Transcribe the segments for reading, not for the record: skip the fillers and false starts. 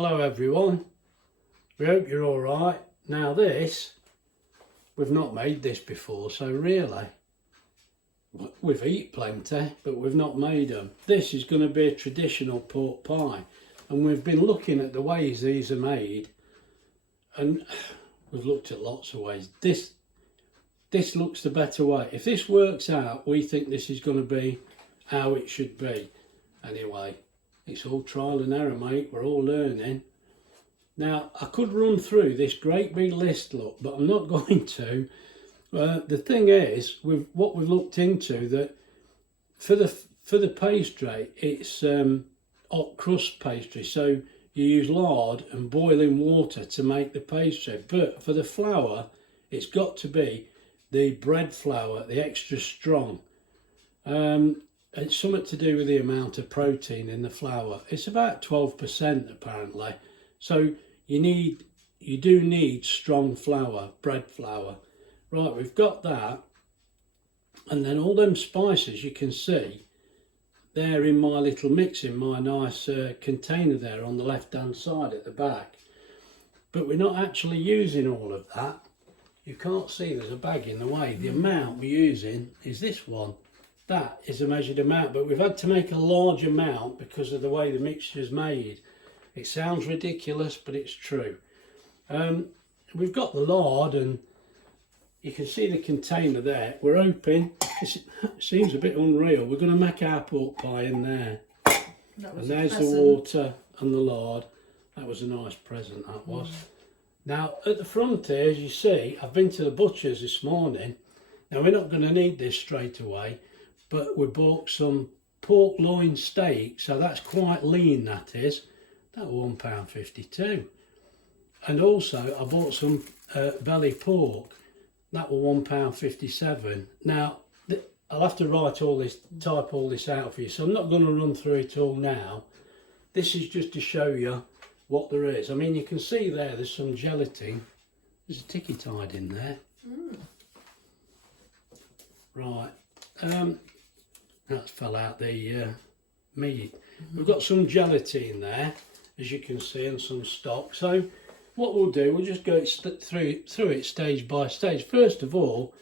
Hello everyone, we hope you're alright. Now this, we've not made this before, so really, we've eaten plenty, but we've not made them. This is going to be a traditional pork pie, and we've been looking at the ways these are made, and we've looked at lots of ways. This looks the better way. If this works out, we think this is going to be how it should be. Anyway, it's all trial and error, mate. We're all learning. Now, I could run through this great big list, look, but I'm not going to. The thing is, with what we've looked into, that for the pastry, it's hot crust pastry. So you use lard and boiling water to make the pastry. But for the flour, it's got to be the bread flour, the extra strong. It's something to do with the amount of protein in the flour. It's about 12% apparently. So you do need strong flour, bread flour. Right, we've got that. And then all them spices you can see, they're in my little mix, in my nice container there on the left hand side at the back. But we're not actually using all of that. You can't see, there's a bag in the way. The amount we're using is this one. That is a measured amount, but we've had to make a large amount because of the way the mixture is made. It sounds ridiculous, but it's true. We've got the lard, and you can see the container there. We're hoping, it seems a bit unreal, we're going to make our pork pie in there. And there's the water and the lard. That was a nice present, that was. Now, at the front here, as you see, I've been to the butcher's this morning. Now, we're not going to need this straight away, but we bought some pork loin steak, so that's quite lean, that is. That was £1.52. And also, I bought some belly pork. That was £1.57. Now, I'll have to type all this out for you, so I'm not going to run through it all now. This is just to show you what there is. I mean, you can see there's some gelatin. There's a ticky tied in there. Right. That's fell out the meat. We've got some gelatin there, as you can see, and some stock. So what we'll do, we'll just go through it stage by stage. First of all,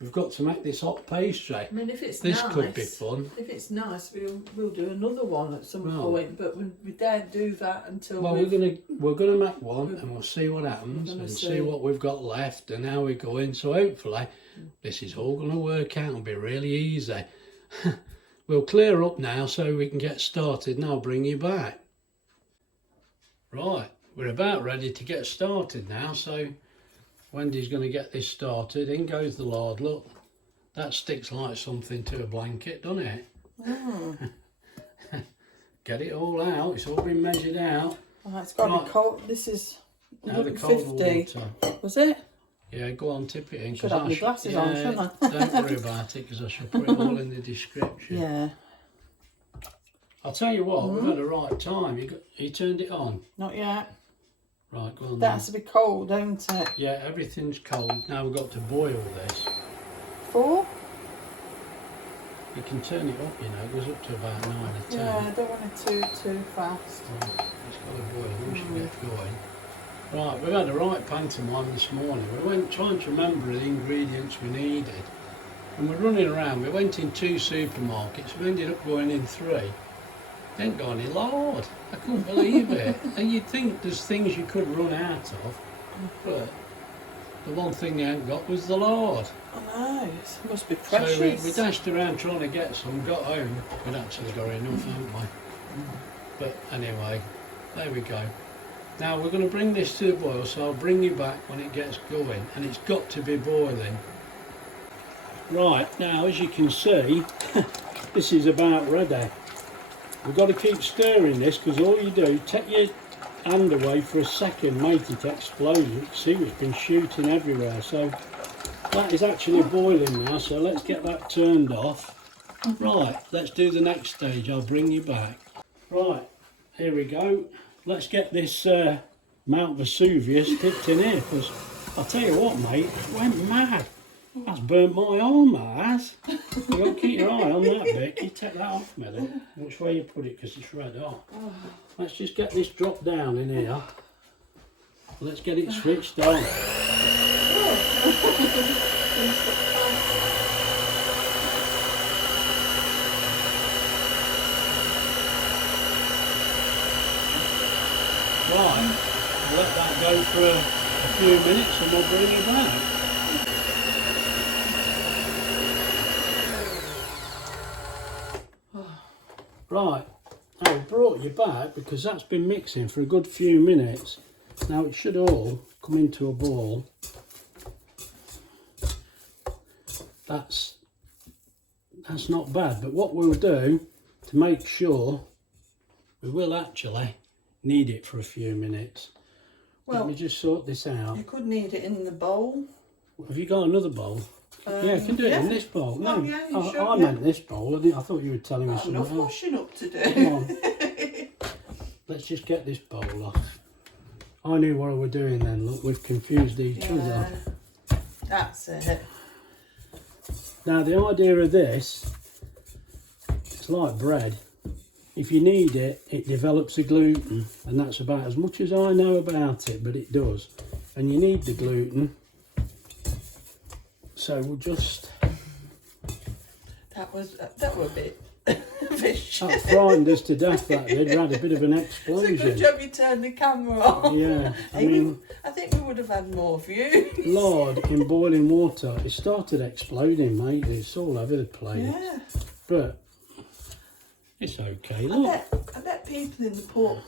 we've got to make this hot pastry. I mean, if it's this nice, could be fun. If it's nice, we'll do another one at some point, but we don't do that until. Well, we're gonna make one, and we'll see what happens, and see what we've got left, and how we're going. So hopefully, this is all gonna work out and be really easy. We'll clear up now so we can get started, and I'll bring you back. Right, we're about ready to get started now, so Wendy's going to get this started. In goes the lard. Look, that sticks like something to a blanket, doesn't it? Get it all out, it's all been measured out. Oh, it's got to be cold. This is now the cold water. Was it? Yeah, go on, tip it in. Should have your glasses on, shouldn't I? Don't worry about it, because I shall put it all in the description. Yeah. I'll tell you what, we've had a right time. You turned it on? Not yet. Right, go on. That has to be cold, don't it? Yeah, everything's cold. Now we've got to boil this. 4? You can turn it up, you know, it goes up to about 9 or 10. Yeah, I don't want it too fast. Right, it's got to boil, we should get going. Right, we've had a right pantomime this morning. We went trying to remember the ingredients we needed. And we're running around. We went in 2 supermarkets, we ended up going in 3. Didn't got any lard. I couldn't believe it. And you'd think there's things you could run out of, but the one thing they hadn't got was the lard. I know, it must be precious. So we dashed around trying to get some, got home, we'd actually got enough, haven't we? But anyway, there we go. Now we're going to bring this to the boil, so I'll bring you back when it gets going, and it's got to be boiling. Right, now as you can see, this is about ready. We've got to keep stirring this, because all you do, take your hand away for a second, mate, it explodes. You can see it's been shooting everywhere. So that is actually boiling now, so let's get that turned off. Right, let's do the next stage, I'll bring you back. Right, here we go. Let's get this Mount Vesuvius tipped in here, because I'll tell you what, mate, it went mad. That's burnt my arm, that has. You've got to keep your eye on that bit. You take that off, Meadow. Which way you put it, because it's red hot. Let's just get this dropped down in here. Let's get it switched on. Right, we'll let that go for a few minutes and we'll bring it back. Right, now we brought you back because that's been mixing for a good few minutes. Now it should all come into a ball. That's not bad, but what we'll do to make sure, we will actually knead it for a few minutes. Well, let me just sort this out. You could knead it in the bowl. Have you got another bowl? Yeah, I can do it in this bowl. No, oh, yeah, you should, I meant this bowl. I thought you were telling me something else. Enough washing up to do. Come on. Let's just get this bowl off. I knew what we were doing then. Look, we've confused each other. That's it. Now the idea of this, it's like bread. If you knead it, it develops a gluten, and that's about as much as I know about it, but it does. And you need the gluten. So we'll just... That was a bit fish. That frightened us to death, that did. We had a bit of an explosion. It's a good job you turned the camera off. Yeah, I think we would have had more views. Lard in boiling water, it started exploding, mate. It's all over the place. Yeah. But it's okay, look. I bet people in the pork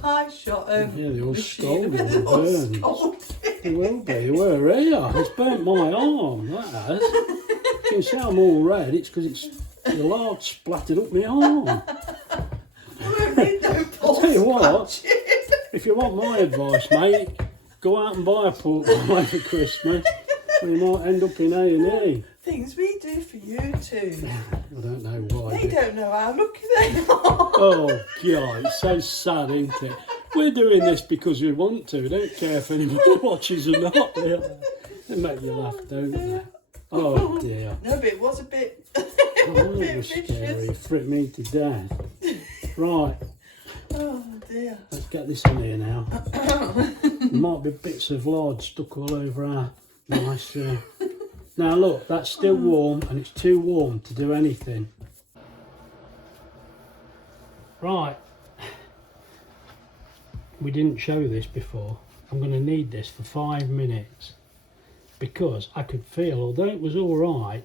pie shop yeah, they all machine, scolded they and all burned. scolded. They will be, they were here. It's burnt my arm, that has. You can see I'm all red, it's because the lard splattered up my arm. We don't need no pork. I'll tell you what, if you want my advice, mate, go out and buy a pork pie for Christmas, or you might end up in A&E. Things we do for you too. I don't know why. They don't know how lucky they are. Oh God, it's so sad, isn't it? We're doing this because we want to. We don't care if anyone watches or not. They make you laugh, don't they? Oh dear. No, but it was a bit. Oh, it was scary. It fricked me to death. Right. Oh dear. Let's get this on here now. There might be bits of lard stuck all over our nice. Now look, that's still warm and it's too warm to do anything. Right. We didn't show this before. I'm going to knead this for 5 minutes because I could feel, although it was all right,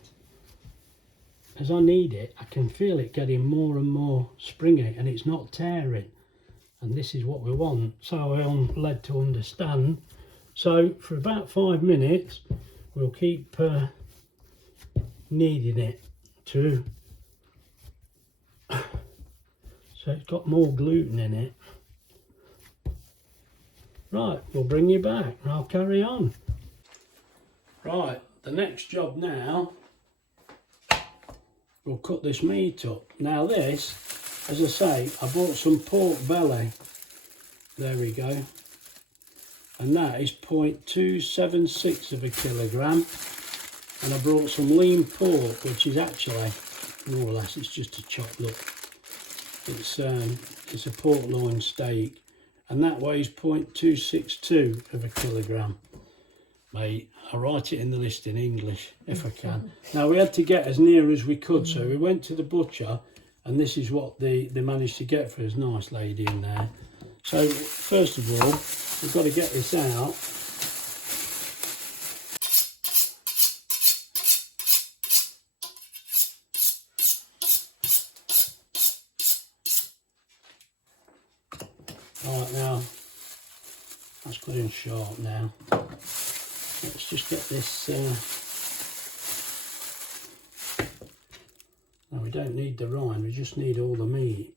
as I knead it, I can feel it getting more and more springy and it's not tearing. And this is what we want. So I'm led to understand. So for about 5 minutes, we'll keep kneading it to, so it's got more gluten in it. Right, we'll bring you back and I'll carry on. Right, the next job now, we'll cut this meat up. Now this, as I say, I bought some pork belly. There we go. And that is 0.276 of a kilogram. And I brought some lean pork, which is actually, more or less, it's just a chopped up. It's a pork loin steak. And that weighs 0.262 of a kilogram. Mate, I write it in the list in English, if I can. Now, we had to get as near as we could, so we went to the butcher, and this is what they managed to get for us. Nice lady in there. So, first of all, we've got to get this out. Right, now, that's good and sharp now. Let's just get this, no, we don't need the rind, we just need all the meat.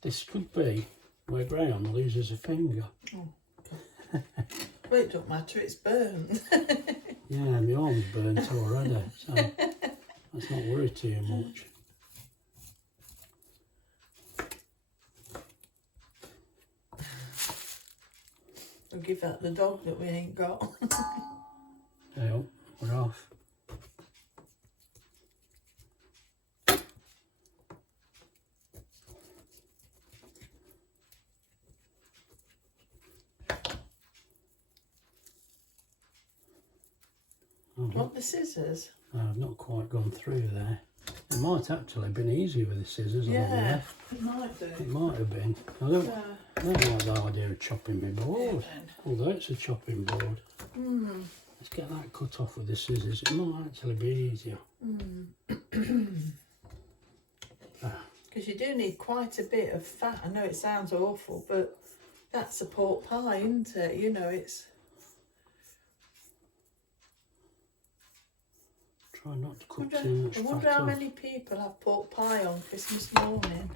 This could be where Graham loses a finger. Oh. Well, it don't matter, it's burnt. Yeah, my arm's burnt already, so let's not worry too much. We'll give that the dog that we ain't got. Yeah, we're off. Want the scissors? I've not quite gone through there. It might actually have been easier with the scissors on the left. It might do. It might have been. I don't like the idea of chopping my board. Although it's a chopping board. Let's get that cut off with the scissors. It might actually be easier. Because you do need quite a bit of fat. I know it sounds awful, but that's a pork pie, isn't it? You know, it's... Try not to cook too much fat. I wonder how many people have pork pie on Christmas morning.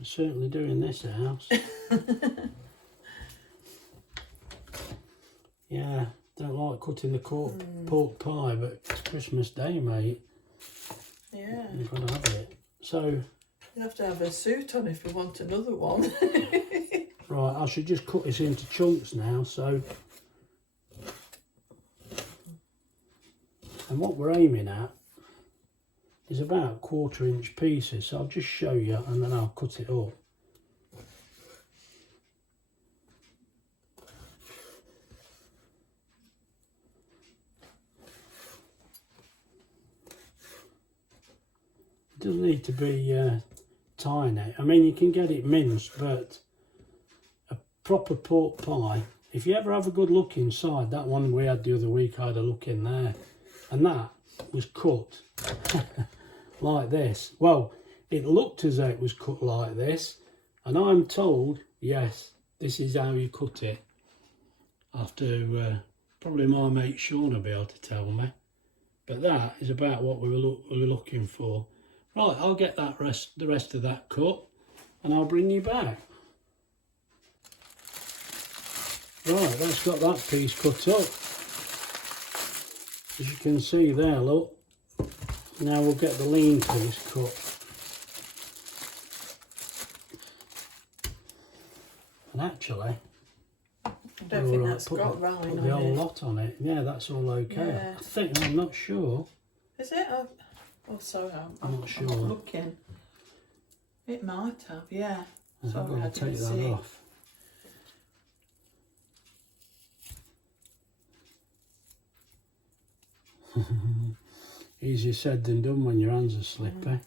I certainly do in this house. Yeah, don't like cutting the pork pie, but it's Christmas Day, mate. Yeah. You've got to have it. So... You have to have a suit on if you want another one. Right, I should just cut this into chunks now, so... And what we're aiming at is about 1/4 inch pieces, so I'll just show you and then I'll cut it up. It doesn't need to be tiny. I mean, you can get it minced, but a proper pork pie, if you ever have a good look inside, that one we had the other week, I had a look in there. And that was cut like this. Well, it looked as though it was cut like this. And I'm told, yes, this is how you cut it. After probably my mate Sean will be able to tell me. But that is about what we were looking for. Right, I'll get the rest of that cut and I'll bring you back. Right, that's got that piece cut up. As you can see there, look. Now we'll get the lean piece cut. And actually, I don't think that's got rind on it. Put the whole lot on it. Yeah, that's all okay. Yeah. I think, I'm not sure. Is it? Oh, sorry, I'm not sure. I'm not looking. It might have, yeah. I've got to take that off. Easier said than done when your hands are slippy.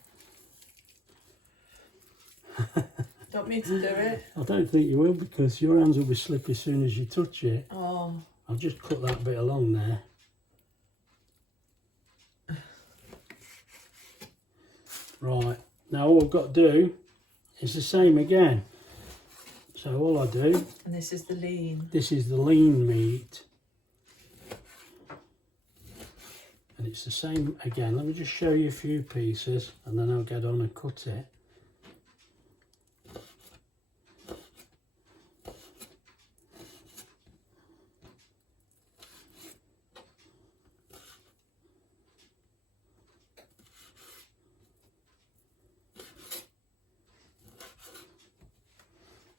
Don't me to do it? I don't think you will, because your hands will be slippy as soon as you touch it. Oh. I'll just cut that bit along there. Right, now all I've got to do is the same again. So all I do... And this is the lean. This is the lean meat. And it's the same again. Let me just show you a few pieces and then I'll get on and cut it.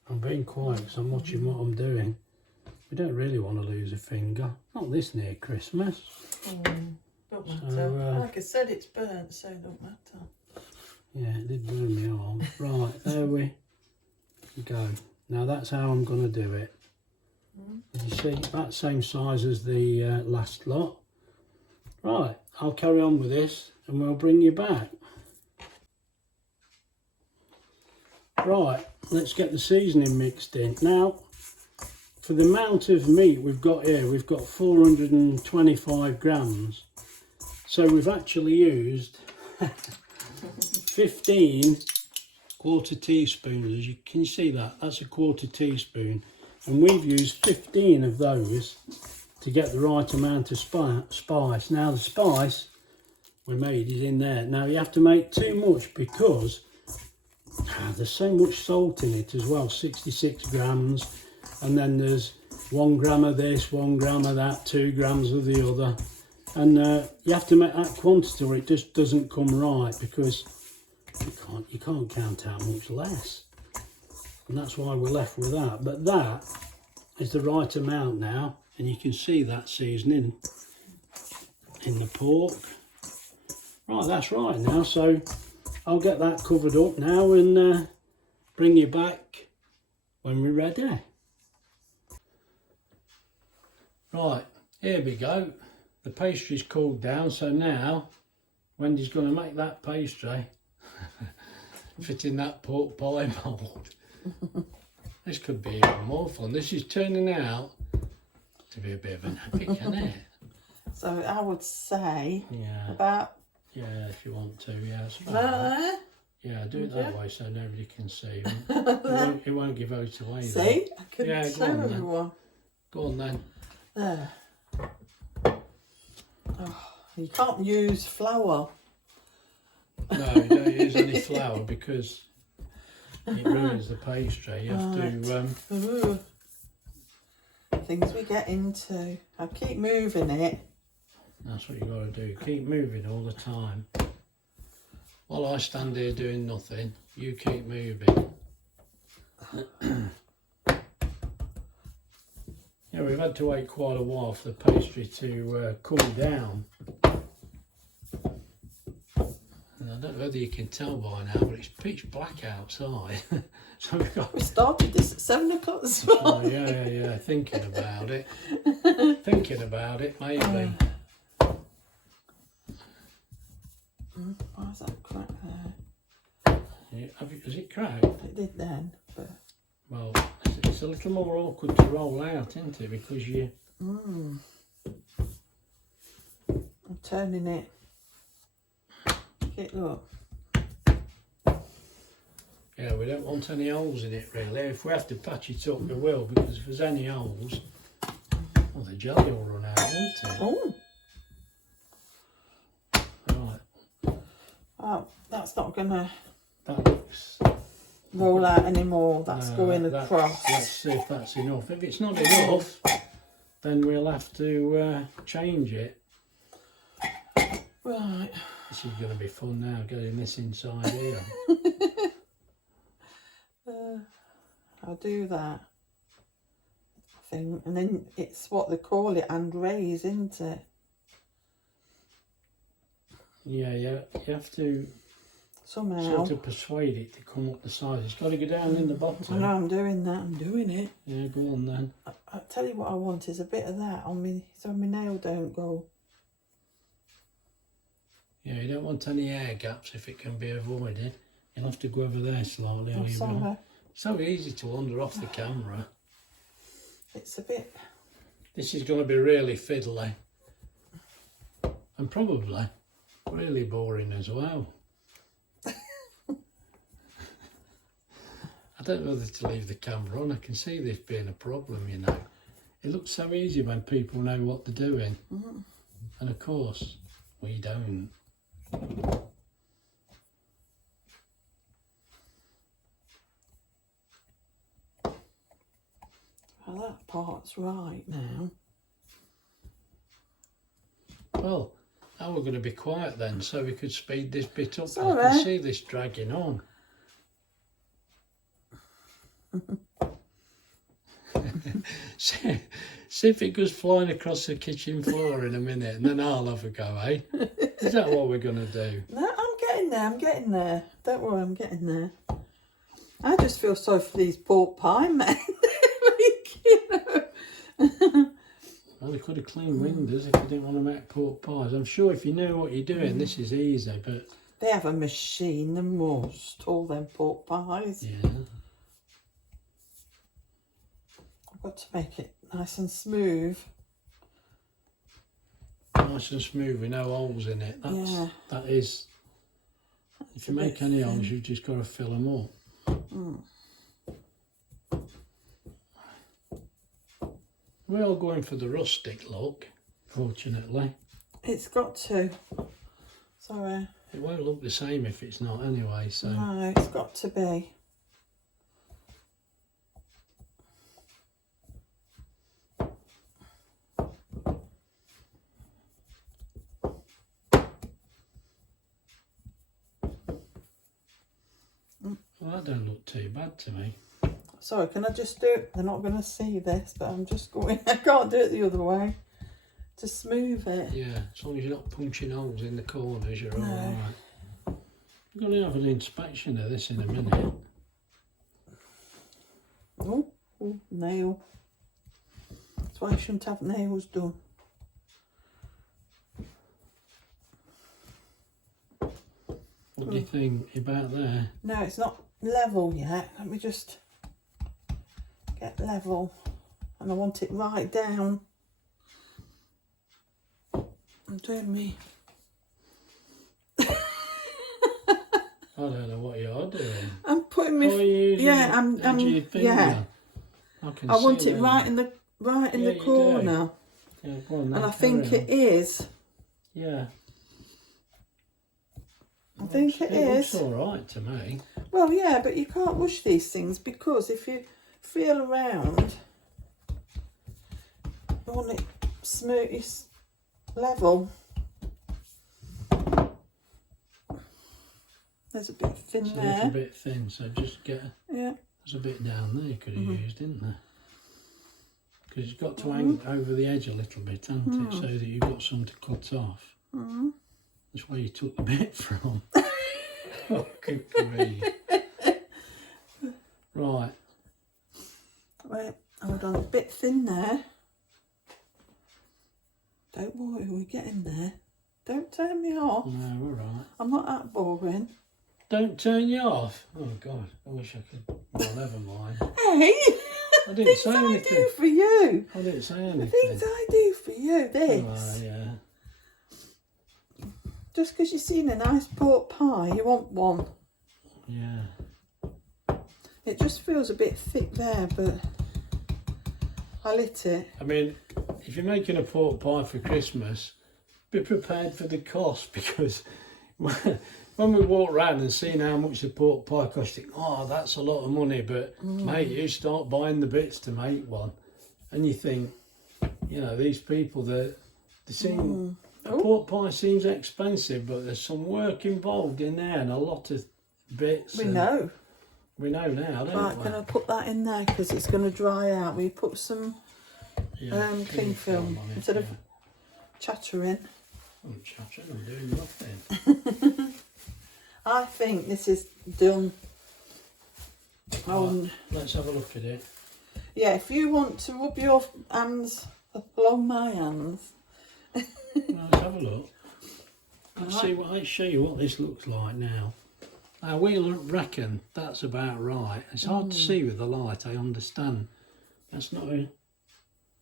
I'm being quiet because I'm watching what I'm doing. We don't really want to lose a finger. Not this near Christmas. Don't matter. Like I said, it's burnt, so it don't matter. Yeah, it did burn me arm. Right, there we go. Now that's how I'm going to do it. You see, that's same size as the last lot. Right, I'll carry on with this and we'll bring you back. Right, let's get the seasoning mixed in. Now, for the amount of meat we've got here, we've got 425 grams. So we've actually used 15 1/4 teaspoons. As you can see that, that's a 1/4 teaspoon. And we've used 15 of those to get the right amount of spice. Now the spice we made is in there. Now you have to make too much because there's so much salt in it as well, 66 grams. And then there's 1 gram of this, 1 gram of that, 2 grams of the other. And you have to make that quantity or it just doesn't come right, because you can't count out much less. And that's why we're left with that. But that is the right amount now. And you can see that seasoning in the pork. Right, that's right now, so I'll get that covered up now and bring you back when we're ready. Right, here we go. The pastry's cooled down, so now Wendy's going to make that pastry fit in that pork pie mould. This could be even more fun. This is turning out to be a bit of an epic, isn't it? So I would say Yeah. about Yeah, if you want to, yeah. It's about there. Yeah, do it that way so nobody can see. It won't give out away. See? I couldn't Yeah, show go on then. everyone. Go on then. There. Oh, you can't use flour. No, you don't use any flour because it ruins the pastry. You have to... Ooh. Things we get into. I'll keep moving it. That's what you got to do. Keep moving all the time. While I stand here doing nothing, you keep moving. Yeah, we've had to wait quite a while for the pastry to cool down. And I don't know whether you can tell by now, but it's pitch black outside. So we've got... We started this at 7 o'clock this Oh, morning. yeah, thinking about it. Thinking about it, maybe. Why is that crack there? Yeah, has it cracked? It did then, but... Well, it's a little more awkward to roll out, isn't it? Because you... I'm turning it. Look. Yeah, we don't want any holes in it, really. If we have to patch it up, we will, because if there's any holes, well, the jelly will run out, won't it? Oh. Right. Oh, that's not going to That looks... roll out anymore. That's going across. Let's see if that's enough. If it's not enough, then we'll have to change it. Right. This is going to be fun now, getting this inside here. I'll do that. I think. And then it's what they call it, and raise, isn't it? Yeah, you have to Somehow. sort of persuade it to come up the side. It's got to go down in the bottom. I know I'm doing that. I'm doing it. Yeah, go on then. I'll tell you what I want is a bit of that on me, so my nail don't go. Yeah, you don't want any air gaps if it can be avoided. You'll have to go over there slightly. Oh, sorry. So easy to wander off the camera. It's a bit... This is going to be really fiddly. And probably really boring as well. I don't know whether to leave the camera on. I can see this being a problem, you know. It looks so easy when people know what they're doing. And of course, we don't. Well, that part's right now. Well, now we're going to be quiet then, so we could speed this bit up. Sorry. I can see this dragging on. see if it goes flying across the kitchen floor in a minute, and then I'll have a go, eh? Is that what we're going to do? No, I'm getting there. I'm getting there. Don't worry, I'm getting there. I just feel sorry for these pork pie men. Like, you know. Well, they could have cleaned windows if you didn't want to make pork pies. I'm sure if you know what you're doing, this is easy, but... They have a machine, the most, all them pork pies. Yeah. I've got to make it nice and smooth. Nice and smooth with no holes in it. That is... If you make any holes, you've just got to fill them up. We're all going for the rustic look, fortunately. It's got to. Sorry. It won't look the same if it's not anyway, so... No, it's got to be. Well, that don't look too bad to me. Sorry, can I just do it? They're not going to see this, but I'm just going... I can't do it the other way. to smooth it. Yeah, as long as you're not punching holes in the corners, you're No. all right. We're going to have an inspection of this in a minute. Oh, nail. That's why I shouldn't have nails done. What do you think about there? No, it's not level yet. Let me just get level. And I want it right down. I'm doing me. I don't know what you're doing. I'm putting me. Oh, you're using Yeah, the I'm. edge of your finger. Yeah. can I want see it that. right in the Yeah, the you corner, Yeah, go on, and then, I think carry it is. on. Yeah. I think it looks is. all right to me. Well, yeah, but you can't rush these things because if you feel around, you want it smooth, it's level. There's a bit thin It's a there. little bit thin, so just get. Yeah. There's a bit down there you could have used, didn't there? Because it's got to hang over the edge a little bit, hasn't it? So that you've got some to cut off. That's where you took the bit from. Oh, good grief. Right. Right, hold on, it's a bit thin there. Don't worry, we're getting there. Don't turn me off. No, all right. I'm not that boring. Don't turn you off. Oh, God. I wish I could. Well, never mind. Hey! I didn't Things say I anything. do for you. I didn't say The anything. things I do for you, this. Oh, yeah. Just because you've seen a nice pork pie, you want one. Yeah. It just feels a bit thick there, but I lit it. I mean, if you're making a pork pie for Christmas, be prepared for the cost, because when we walk around and seeing how much the pork pie costs, you think, oh, that's a lot of money, but mate, you start buying the bits to make one, and you think, you know, these people, they seem, a pork pie seems expensive, but there's some work involved in there and a lot of bits. We know. We know now, don't Right, we? can I put that in there because it's going to dry out? We put some cling film on it, instead of yeah. chattering. I'm chattering, I'm doing nothing. I think this is done. Right, let's have a look at it. Yeah, if you want to rub your hands along my hands. Well, let's have a look. Let's show you what this looks like now. Now we reckon that's about right. It's hard to see with the light, I understand. That's not a...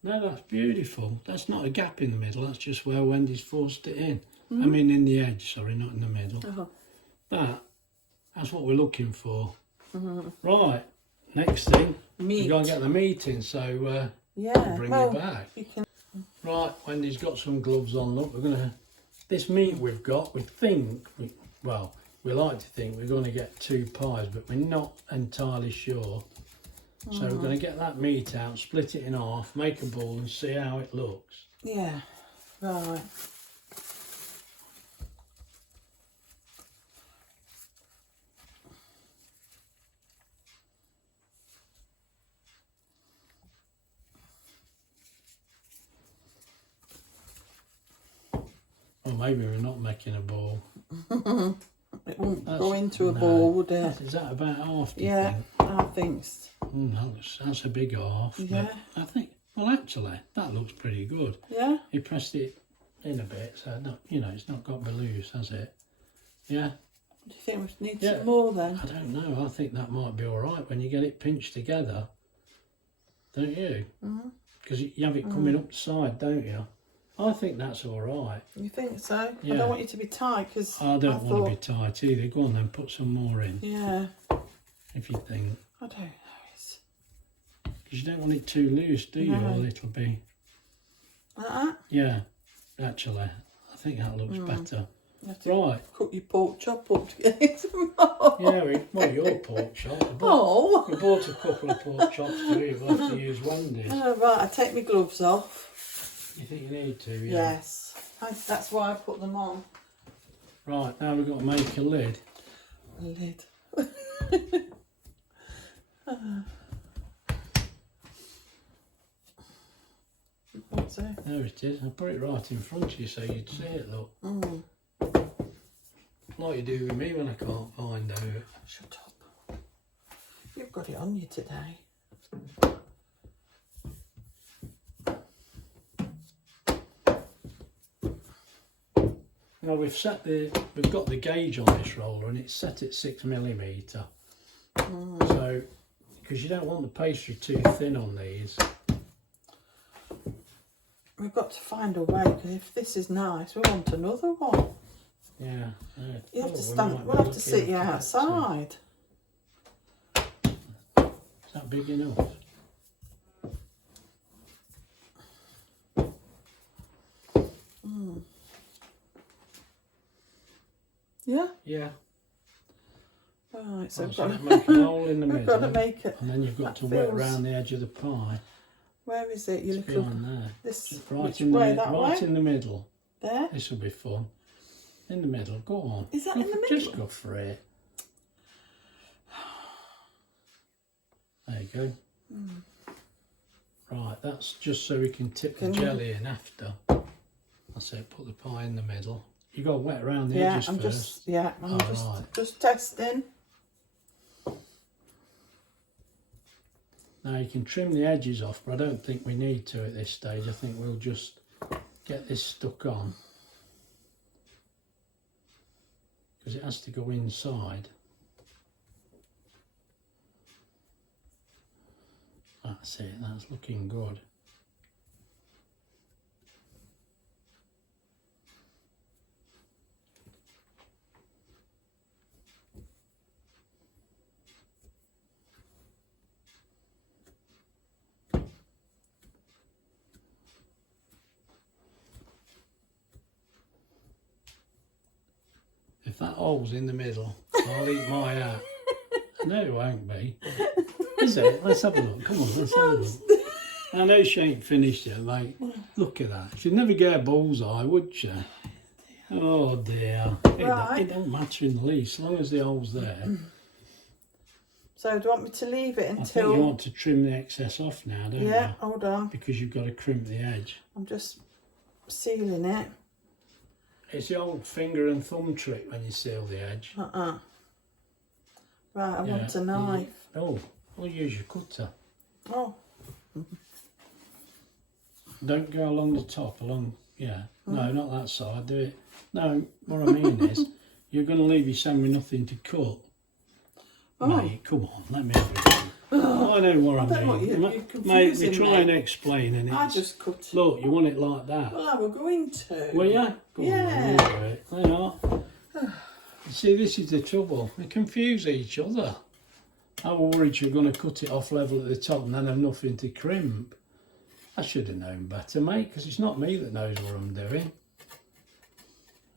No, that's beautiful. That's not a gap in the middle, that's just where Wendy's forced it in. I mean in the edge, sorry, not in the middle. That's what we're looking for. Right, next thing, Meat. we're going to get the meat in, so Yeah, bring well, it back. you can. Right, Wendy's got some gloves on. Look, we're going to... This meat we've got, we like to think we're going to get 2 pies, but we're not entirely sure. So we're going to get that meat out, split it in half, make a ball and see how it looks. Yeah, right. Or maybe we're not making a ball. It won't go into a ball, would it? Is that about half, do you Yeah, think? I think so. That's a big half. Yeah. But I think, well, actually, that looks pretty good. Yeah? You pressed it in a bit, so not, you know, it's not got me loose, has it? Yeah. Do you think we need Yeah. some more then? I don't know. I think that might be all right when you get it pinched together, don't you? Because you have it coming up the side, don't you? I think that's all right. You think so? I Yeah. don't want you to be tight because I don't want to be tight either. Go on then, put some more in, Yeah, if you think. I don't know. It's Because you don't want it too loose, do you? No. Or it'll be... like that. Yeah, actually, I think that looks better. You have to Right. cook your pork chop up to get it tomorrow. Yeah, your pork chop. We bought a couple of pork chops to eat. We'll have to use Wendy's. Oh, right, I take my gloves off. You think you need to? Yeah. Yes. That's why I put them on. Right, now we've got to make a lid. A lid. What's it? There it is. I put it right in front of you so you'd see it, look. Mm. Like you do with me when I can't find out. Shut up. You've got it on you today. Now we've got the gauge on this roller and it's set at 6mm. So, because you don't want the pastry too thin on these. We've got to find a way, because if this is nice, we want another one. Yeah. You have to stand. We'll have to sit you outside. Is that big enough? Yeah. Yeah. Right. So So make a hole in the we've middle. got to make it. And then you've got to That wet feels- around the edge of the pie. Where is it? You It's little. behind there. This. Just right Which in the way? mid- That right way. in the middle. There. This will be fun. In the middle. Go on. Is that Go in the for- middle? Just go for it. There you go. Right, that's just so we can tip the jelly in after. That's it. Put the pie in the middle. You got to wet around the edges I'm first. I'm right. just testing. Now you can trim the edges off, but I don't think we need to at this stage. I think we'll just get this stuck on, because it has to go inside. That's it, that's looking good. If that hole's in the middle, I'll eat my hat. No, it won't be. Is it? Let's have a look. Come on, let's have a look. I know she ain't finished yet, mate. Look at that. She'd never get a bullseye, would she? Oh dear. Right. It don't matter in the least, as long as the hole's there. So do you want me to leave it I think until? you want to trim the excess off now, don't Yeah. you? Hold on. Because you've got to crimp the edge. I'm just sealing it. It's the old finger and thumb trick when you seal the edge. Right. I Yeah, want a knife. Oh, we'll use your cutter. Oh. Don't go along the top, yeah. No, not that side, do it. No, what I mean is, you're going to leave your salmon with nothing to cut. Oh. Mate, come on, let me have it. I know what I don't know, mean. you're Mate, confusing we try and me. explain and I it's... just cut. Look, you want it like that. Well, I were going to. Will you? Go on, Yeah. then, we'll do it. They are. You see, this is the trouble. We confuse each other. I was worried you were going to cut it off level at the top and then have nothing to crimp. I should have known better, mate, because it's not me that knows what I'm doing.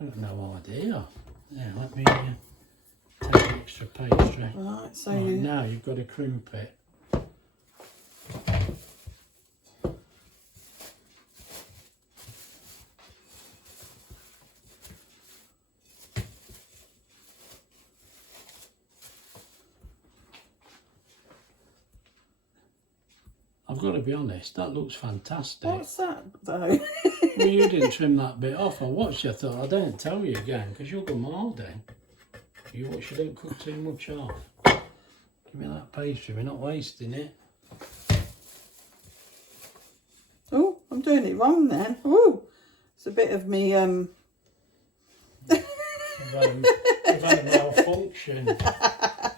I've got no idea. Yeah, let me take the extra pastry. Right, so Right, you. now you've got to crimp it. I've got to be honest, that looks fantastic. What's that though? Well, you didn't trim that bit off. I watched you, I thought, I don't tell you again, because you'll go moulding. You watch, you don't cook too much off. Give me that pastry, we're not wasting it. Oh, I'm doing it wrong then. Oh, it's a bit of me. We've had a malfunction. I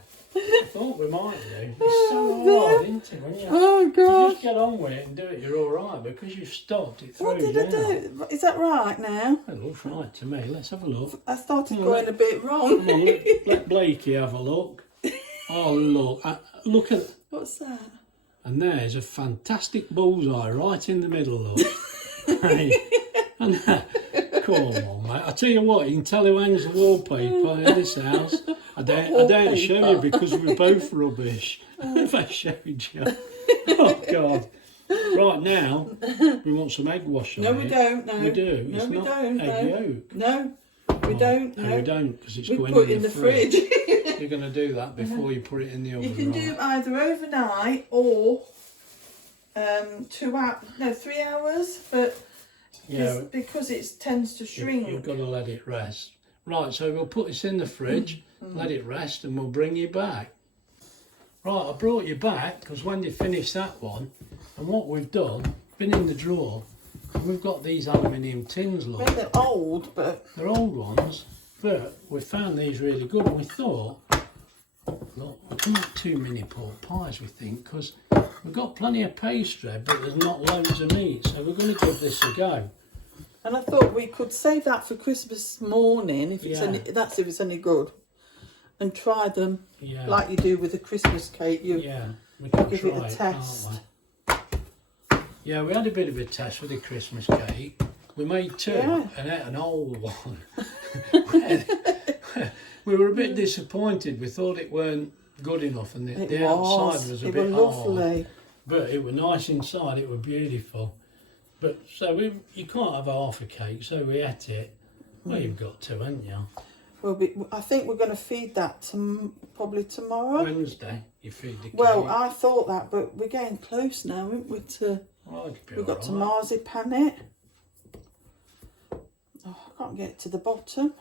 thought we might do. It's so hard, isn't it? When you, Oh you God. just get on with it and do it, you're all right. Because you've stopped, it What throws did I you out. do? Is that right now? It looks right to me. Let's have a look. I started Come on, going a bit wrong. Come on, let Blakey have a look. Oh, look. Look at... What's that? And there's a fantastic bullseye right in the middle, look. Hey, and, come on, mate. I tell you what, you can tell who hangs the wallpaper in this house. I don't show you because we're both rubbish. If I showed you. Oh, God. Right, now, we want some egg wash on No, it. we don't. No, We do. No, It's we not don't. egg No, yolk. no, we don't. No, No, we don't, because it's we going put in the fridge. fridge. You're going to do that before you put it in the oven. You can right? do it either overnight or no, 3 hours, but Yeah, because it tends to shrink. you've got to let it rest. Right, so we'll put this in the fridge, let it rest, and we'll bring you back. Right, I brought you back because when you finish that one, and what we've done, been in the drawer, we've got these aluminium tins, look. Well, they're old, but They're old ones, but we found these really good, and we thought, look, we can have 2 mini pork pies, we think, because we've got plenty of pastry, but there's not loads of meat, so we're going to give this a go. and I thought we could save that for Christmas morning if it's Yeah. if it's any good, and try them Yeah, like you do with a Christmas cake. You yeah, we can give try it a it, test. can't we? Yeah, we had a bit of a test with the Christmas cake. We made 2 Yeah. and ate an old one. We were a bit disappointed. We thought it weren't good enough, and the outside was a it bit was hard. lovely. But it was nice inside, it was beautiful. But so you can't have half a cake, so we ate it. Well, you've got to, haven't you? I think we're going to feed that probably tomorrow. Wednesday, you feed the cake. Well, I thought that, but we're getting close now, aren't we? We've got to marzipan it. Oh, I can't get to the bottom.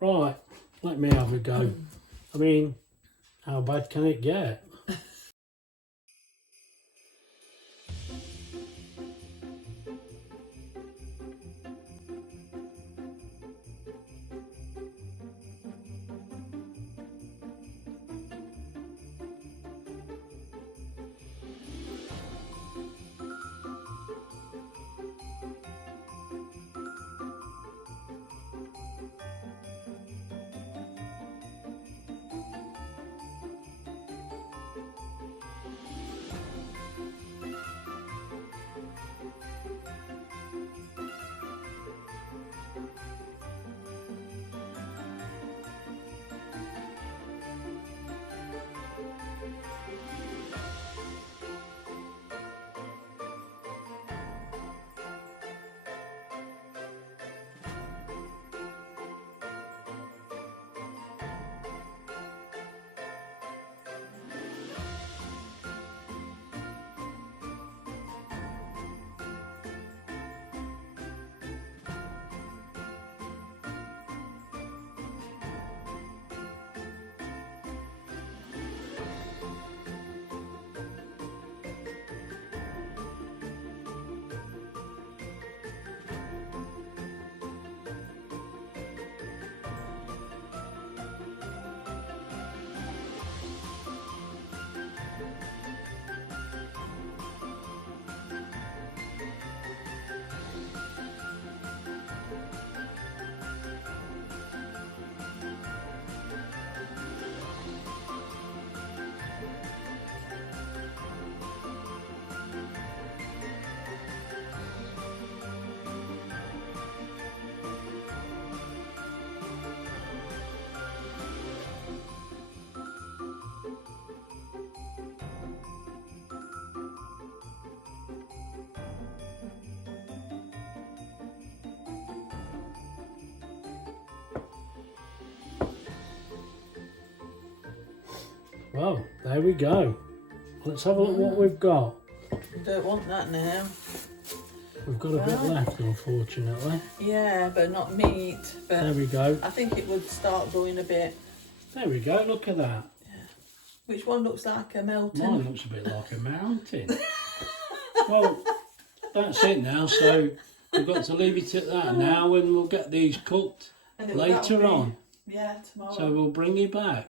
Right, let me have a go. I mean, how bad can it get? Well, there we go. Let's have a look what we've got. We don't want that now. We've got a bit left, unfortunately. Yeah, but not meat. But There we go. I think it would start going a bit. There we go, look at that. Which one looks like a melting? Mine looks a bit like a mountain. Well, that's it now, so we've got to leave it at that now, and we'll get these cooked And that'll later be- on. Yeah, tomorrow. So we'll bring you back.